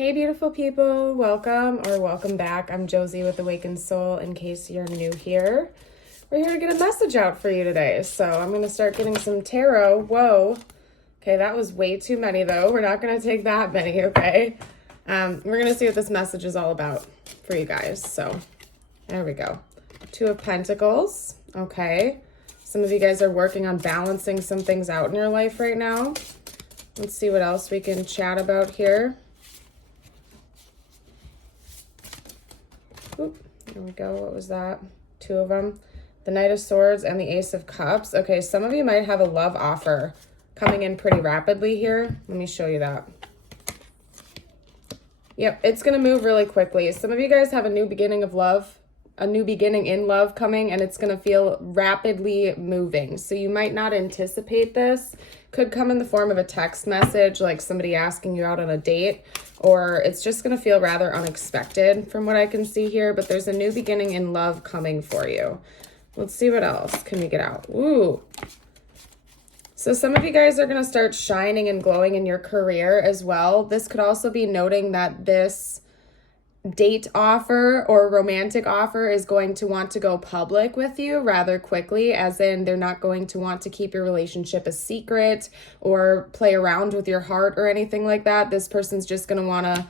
Hey beautiful people, welcome back. I'm Josie with Awakened Soul. In case you're new here, we're here to get a message out for you today. So I'm going to start getting some tarot. Whoa. Okay, that was way too many though. We're not going to take that many, okay? We're going to see what this message is all about for you guys. So there we go. Two of Pentacles. Okay. Some of you guys are working on balancing some things out in your life right now. Let's see what else we can chat about here. Oop, there we go. What was that? Two of them. The Knight of Swords and the Ace of Cups. Okay, some of you might have a love offer coming in pretty rapidly here. Let me show you that. Yep, it's going to move really quickly. Some of you guys have a new beginning of love, a new beginning in love coming, and it's going to feel rapidly moving. So you might not anticipate this. Could come in the form of a text message, like somebody asking you out on a date, or it's just going to feel rather unexpected from what I can see here, but there's a new beginning in love coming for you. Let's see what else can we get out. Ooh. So some of you guys are going to start shining and glowing in your career as well. This could also be noting that this date offer or romantic offer is going to want to go public with you rather quickly, as in they're not going to want to keep your relationship a secret or play around with your heart or anything like that. This person's just going to want to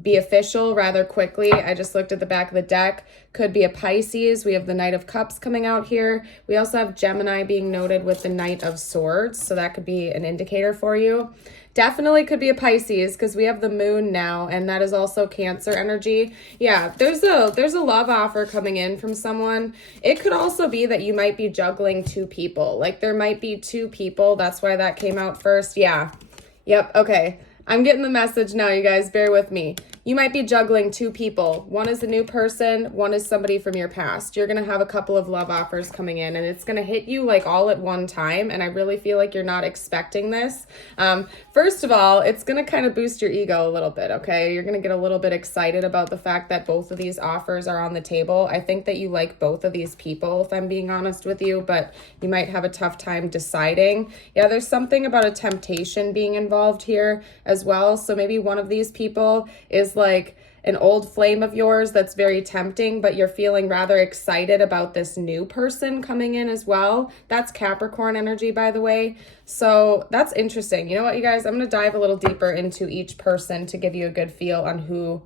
be official rather quickly. I just looked at the back of the deck. Could be a Pisces. We have the Knight of Cups coming out here. We also have Gemini being noted with the Knight of Swords, so that could be an indicator for you. Definitely could be a Pisces because we have the moon now, and that is also Cancer energy. Yeah, there's a love offer coming in from someone. It could also be that you might be juggling two people. Like there might be two people. That's why that came out first. Yeah. Yep. Okay. I'm getting the message now, you guys. Bear with me. You might be juggling two people. One is a new person. One is somebody from your past. You're going to have a couple of love offers coming in, and it's going to hit you like all at one time. And I really feel like you're not expecting this. First of all, it's going to kind of boost your ego a little bit, okay? You're going to get a little bit excited about the fact that both of these offers are on the table. I think that you like both of these people, if I'm being honest with you, but you might have a tough time deciding. Yeah, there's something about a temptation being involved here as well. So maybe one of these people is like an old flame of yours that's very tempting, but you're feeling rather excited about this new person coming in as well. That's Capricorn energy, by the way. So that's interesting. You know what, you guys? I'm going to dive a little deeper into each person to give you a good feel on who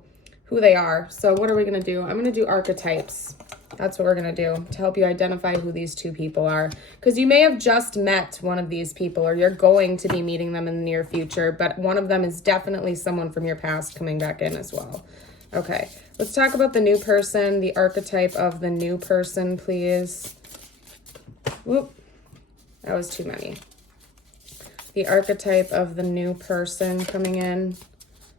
they are. So what are we going to do? I'm going to do archetypes. That's what we're going to do to help you identify who these two people are. Because you may have just met one of these people, or you're going to be meeting them in the near future, but one of them is definitely someone from your past coming back in as well. Okay, let's talk about the new person, the archetype of the new person, please. Whoop, that was too many. The archetype of the new person coming in.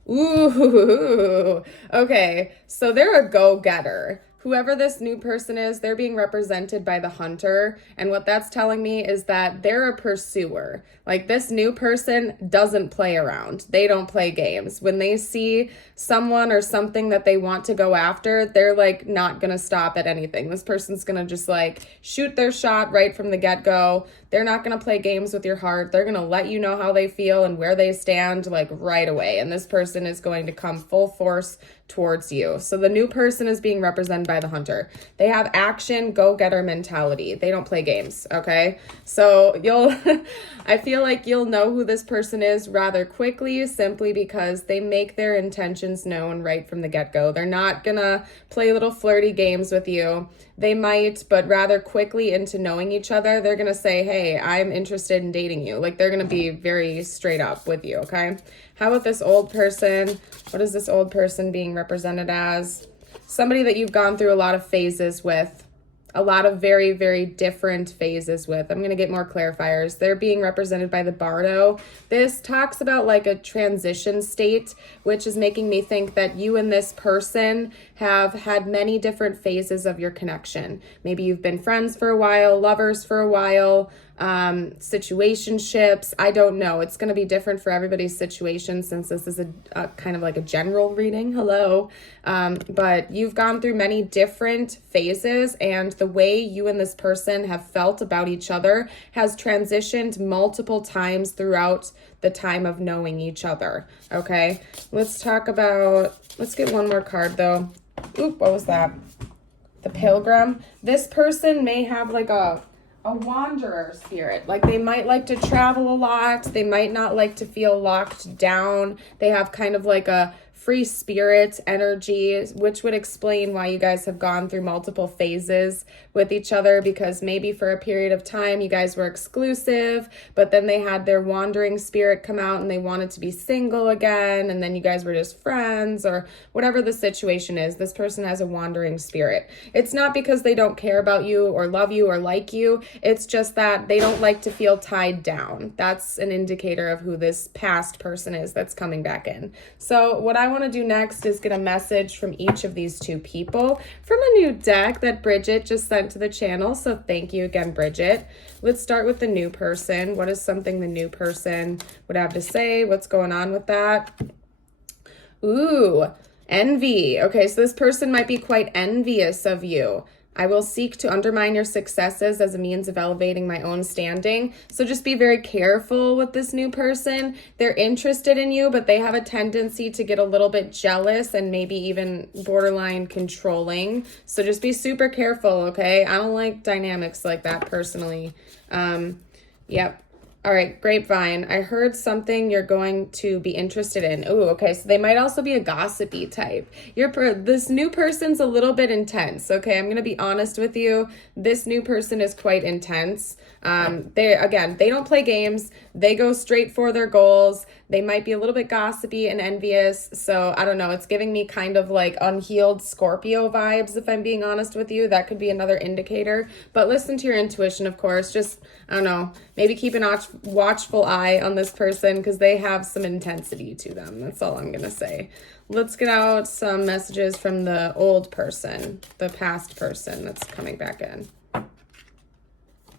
Ooh, okay, so they're a go-getter. Whoever this new person is, they're being represented by the Hunter. And what that's telling me is that they're a pursuer. Like this new person doesn't play around. They don't play games. When they see someone or something that they want to go after, they're like not going to stop at anything. This person's going to just like shoot their shot right from the get-go. They're not going to play games with your heart. They're going to let you know how they feel and where they stand like right away. And this person is going to come full force towards you. So the new person is being represented by the Hunter. They have action, go-getter mentality. They don't play games, okay? So I feel like you'll know who this person is rather quickly, simply because they make their intentions known right from the get-go. They're not gonna play little flirty games with you. They might, but rather quickly into knowing each other, they're gonna say, hey, I'm interested in dating you. Like they're gonna be very straight up with you, okay? How about this old person? What is this old person being represented as? Somebody that you've gone through a lot of phases with, a lot of very, very different phases with. I'm going to get more clarifiers. They're being represented by the Bardo. This talks about like a transition state, which is making me think that you and this person have had many different phases of your connection. Maybe you've been friends for a while, lovers for a while, situationships. I don't know. It's going to be different for everybody's situation since this is a kind of like a general reading. Hello. But you've gone through many different phases, and the way you and this person have felt about each other has transitioned multiple times throughout the time of knowing each other. Okay. Let's get one more card though. Oop, what was that? The Pilgrim. This person may have like a wanderer spirit. Like they might like to travel a lot. They might not like to feel locked down. They have kind of like a free spirit energy, which would explain why you guys have gone through multiple phases with each other, because maybe for a period of time you guys were exclusive, but then they had their wandering spirit come out and they wanted to be single again, and then you guys were just friends, or whatever the situation is. This person has a wandering spirit. It's not because they don't care about you or love you or like you. It's just that they don't like to feel tied down. That's an indicator of who this past person is that's coming back in. So what I want to do next is get a message from each of these two people from a new deck that Bridget just sent to the channel. So thank you again, Bridget. Let's start with the new person. What is something the new person would have to say? What's going on with that? Ooh, envy. Okay, so this person might be quite envious of you. I will seek to undermine your successes as a means of elevating my own standing. So just be very careful with this new person. They're interested in you, but they have a tendency to get a little bit jealous and maybe even borderline controlling. So just be super careful, okay? I don't like dynamics like that personally. Yep. All right, Grapevine. I heard something you're going to be interested in. Oh, okay. So they might also be a gossipy type. This new person's a little bit intense. Okay, I'm going to be honest with you. This new person is quite intense. They don't play games. They go straight for their goals. They might be a little bit gossipy and envious. So I don't know. It's giving me kind of like unhealed Scorpio vibes, if I'm being honest with you. That could be another indicator. But listen to your intuition, of course. Just, I don't know, maybe keep an watchful eye on this person because they have some intensity to them. That's all I'm going to say. Let's get out some messages from the old person, the past person that's coming back in.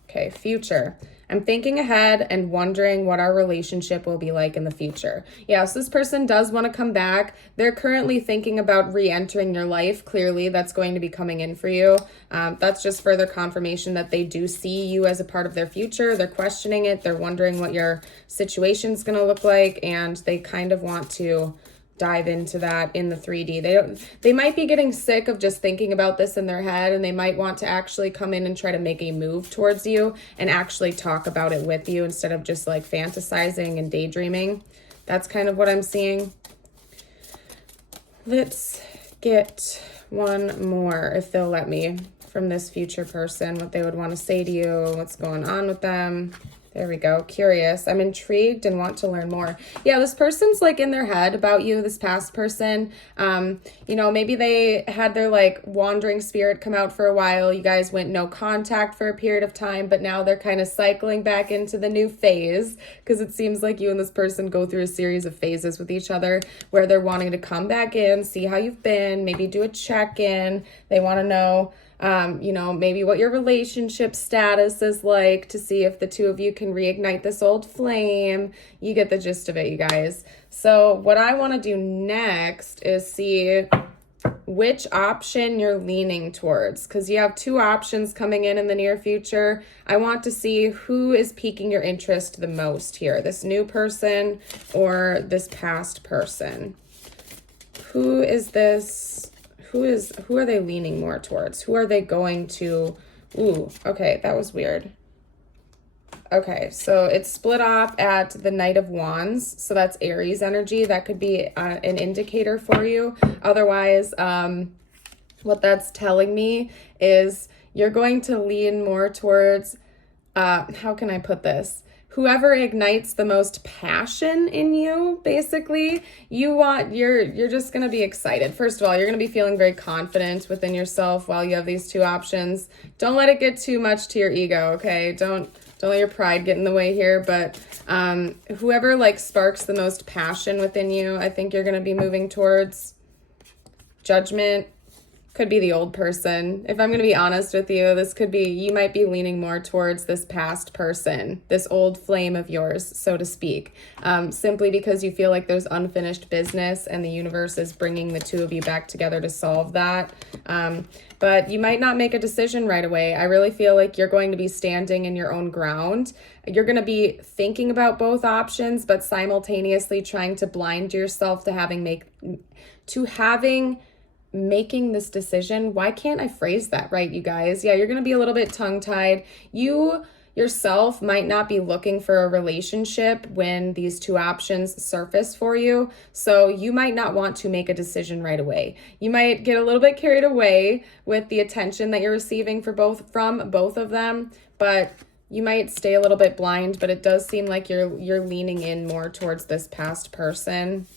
Okay, future. I'm thinking ahead and wondering what our relationship will be like in the future. Yeah, so this person does want to come back. They're currently thinking about re-entering your life. Clearly, that's going to be coming in for you. That's just further confirmation that they do see you as a part of their future. They're questioning it. They're wondering what your situation's going to look like, and they kind of want to dive into that in the 3D. They might be getting sick of just thinking about this in their head, and they might want to actually come in and try to make a move towards you and actually talk about it with you instead of just like fantasizing and daydreaming. That's kind of what I'm seeing. Let's get one more, if they'll let me, from this future person, what they would want to say to you, what's going on with them. There we go. Curious. I'm intrigued and want to learn more. Yeah, this person's like in their head about you, this past person. Maybe they had their like wandering spirit come out for a while. You guys went no contact for a period of time, but now they're kind of cycling back into the new phase because it seems like you and this person go through a series of phases with each other where they're wanting to come back in, see how you've been, maybe do a check-in. They want to know maybe what your relationship status is like to see if the two of you can reignite this old flame. You get the gist of it, you guys. So what I want to do next is see which option you're leaning towards, because you have two options coming in the near future. I want to see who is piquing your interest the most here, this new person or this past person. Who is this? Who are they leaning more towards? Who are they going to? Ooh, okay, that was weird. Okay, so it's split off at the Knight of Wands. So that's Aries energy. That could be an indicator for you. Otherwise, what that's telling me is you're going to lean more towards, how can I put this? Whoever ignites the most passion in you, basically, you're just going to be excited. First of all, you're going to be feeling very confident within yourself while you have these two options. Don't let it get too much to your ego, okay? Don't let your pride get in the way here, but whoever like sparks the most passion within you, I think you're going to be moving towards. Judgment. Could be the old person. If I'm going to be honest with you, this could be, you might be leaning more towards this past person, this old flame of yours, so to speak, simply because you feel like there's unfinished business and the universe is bringing the two of you back together to solve that. But you might not make a decision right away. I really feel like you're going to be standing in your own ground. You're going to be thinking about both options, but simultaneously trying to blind yourself to making this decision. Why can't I phrase that right, you guys? Yeah, you're going to be a little bit tongue-tied. You yourself might not be looking for a relationship when these two options surface for you. So you might not want to make a decision right away. You might get a little bit carried away with the attention that you're receiving from both of them, but you might stay a little bit blind, but it does seem like you're leaning in more towards this past person.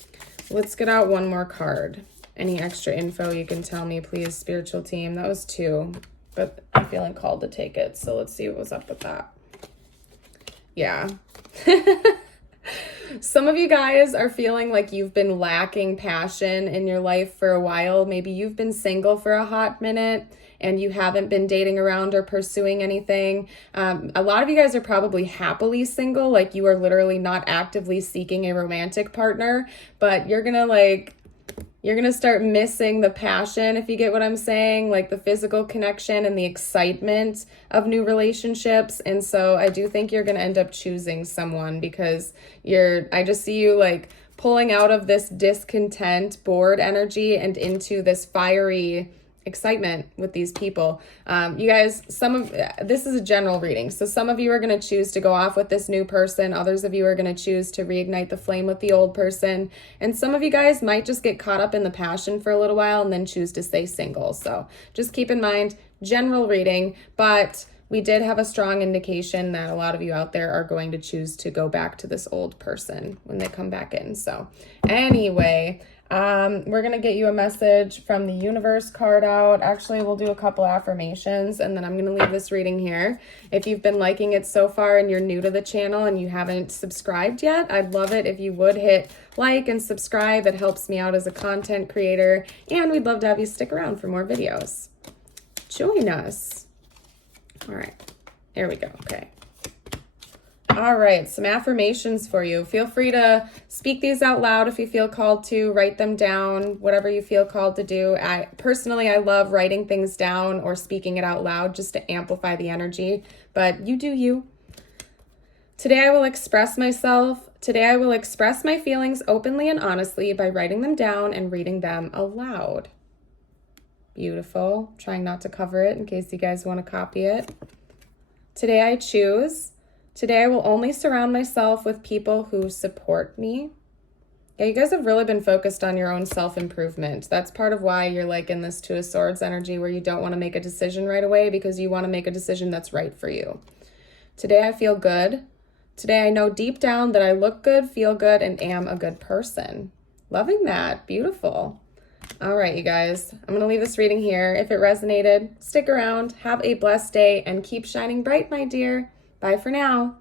Let's get out one more card. Any extra info you can tell me, please, spiritual team? That was 2, but I'm feeling called to take it. So let's see what was up with that. Yeah. Some of you guys are feeling like you've been lacking passion in your life for a while. Maybe you've been single for a hot minute and you haven't been dating around or pursuing anything. A lot of you guys are probably happily single, like you are literally not actively seeking a romantic partner, but you're going to start missing the passion, if you get what I'm saying, like the physical connection and the excitement of new relationships. And so I do think you're going to end up choosing someone because I just see you like pulling out of this discontent, bored energy and into this fiery excitement with these people. You guys, this is a general reading. So some of you are going to choose to go off with this new person. Others of you are going to choose to reignite the flame with the old person. And some of you guys might just get caught up in the passion for a little while and then choose to stay single. So just keep in mind, general reading, but we did have a strong indication that a lot of you out there are going to choose to go back to this old person when they come back in. So anyway, we're going to get you a message from the universe card out. Actually, we'll do a couple affirmations and then I'm going to leave this reading here. If you've been liking it so far and you're new to the channel and you haven't subscribed yet, I'd love it if you would hit like and subscribe. It helps me out as a content creator and we'd love to have you stick around for more videos. Join us. All right, here we go. Okay. All right, some affirmations for you. Feel free to speak these out loud if you feel called to, write them down, whatever you feel called to do. Personally, I love writing things down or speaking it out loud just to amplify the energy, but you do you. Today I will express myself. Today I will express my feelings openly and honestly by writing them down and reading them aloud. Beautiful. Trying not to cover it in case you guys want to copy it. Today I choose. Today I will only surround myself with people who support me. Yeah, you guys have really been focused on your own self-improvement. That's part of why you're like in this Two of Swords energy where you don't want to make a decision right away because you want to make a decision that's right for you. Today I feel good. Today I know deep down that I look good, feel good, and am a good person. Loving that. Beautiful. All right, you guys. I'm going to leave this reading here. If it resonated, stick around. Have a blessed day and keep shining bright, my dear. Bye for now.